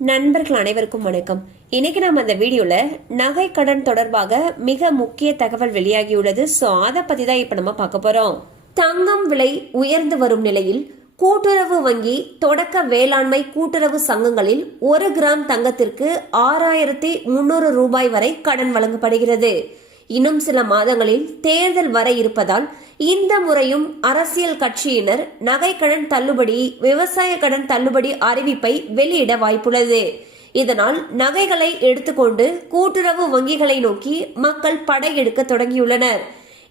நண்பர்கள் அனைவருக்கும் வணக்கம். இன்னைக்கு நாம அந்த வீடியோல நகை கடன் தொடர்பாக மிக முக்கிய தகவல் வெளியாகியுள்ளது. சோ அதை பத்தி தான் இப்ப நம்ம பார்க்க போறோம். தங்கம் விலை உயர்ந்து வரும் நிலையில் கூட்டுறவு வங்கி தொடக்க வேளாண்மை கூட்டுறவு சங்கங்களில் 1 கிராம் தங்கத்திற்கு 6300 ரூபாய் வரை கடன் வழங்கப்படுகிறது. இன்னும் சில மாதங்களில் தேர்தல் வர இருப்பதால் இந்த முறையும் அரசியல் கட்சியினர் நகை கடன் தள்ளுபடி, விவசாய கடன் தள்ளுபடி அறிவிப்பை வெளியிட வாய்ப்புள்ளது. இதனால் நகைகளை எடுத்துக்கொண்டு கூட்டுறவு வங்கிகளை நோக்கி மக்கள் படையெடுக்க தொடங்கியுள்ளனர்.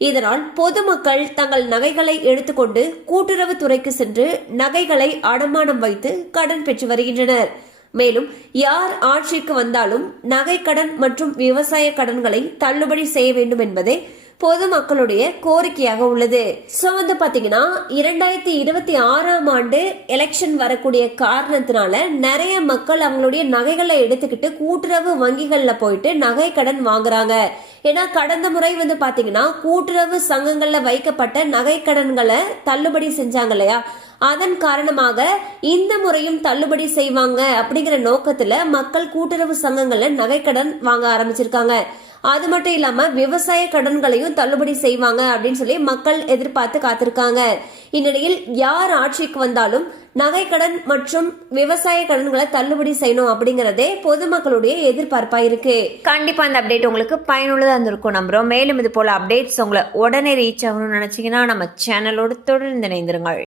இதனால் பொதுமக்கள் தங்கள் நகைகளை எடுத்துக்கொண்டு கூட்டுறவு துறைக்கு சென்று நகைகளை அடமானம் வைத்து கடன் பெற்று வருகின்றனர். மேலும் யார் ஆட்சிக்கு வந்தாலும் நகை கடன் மற்றும் விவசாய கடன்களை தள்ளுபடி செய்ய வேண்டும் என்பதே பொதுமக்களுடைய கோரிக்கையாக உள்ளது. சோ வந்து பாத்தீங்கன்னா 2026ஆம் ஆண்டு எலெக்ஷன் வரக்கூடிய காரணத்தினால நிறைய மக்கள் அவங்களுடைய நகைகளை எடுத்துக்கிட்டு கூட்டுறவு வங்கிகள்ல போயிட்டு நகை கடன் வாங்குறாங்க. ஏன்னா கடந்த முறை வந்து பாத்தீங்கன்னா கூட்டுறவு சங்கங்கள்ல வைக்கப்பட்ட நகை கடன்களை தள்ளுபடி செஞ்சாங்க இல்லையா, அதன் காரணமாக இந்த முறையும் தள்ளுபடி செய்வாங்க அப்படிங்கிற நோக்கத்துல மக்கள் கூட்டுறவு சங்கங்கள்ல நகை கடன் வாங்க ஆரம்பிச்சிருக்காங்க. அது மட்டும் இல்லாம விவசாய கடன்களையும் தள்ளுபடி செய்வாங்க அப்படின்னு சொல்லி மக்கள் எதிர்பார்த்து காத்திருக்காங்க. இந்நிலையில் யார் ஆட்சிக்கு வந்தாலும் நகை கடன் மற்றும் விவசாய கடன்களை தள்ளுபடி செய்யணும் அப்படிங்கறதே பொதுமக்களுடைய எதிர்பார்ப்பா இருக்கு. கண்டிப்பா இந்த அப்டேட் உங்களுக்கு பயனுள்ளதா இருந்திருக்கும் நம்புறோம். மேலும் இது போல அப்டேட்ஸ் உங்களை உடனே ரீச் ஆகணும்னு நினைச்சீங்கன்னா நம்ம சேனலோடு தொடர்ந்து இணைந்திருங்கள்.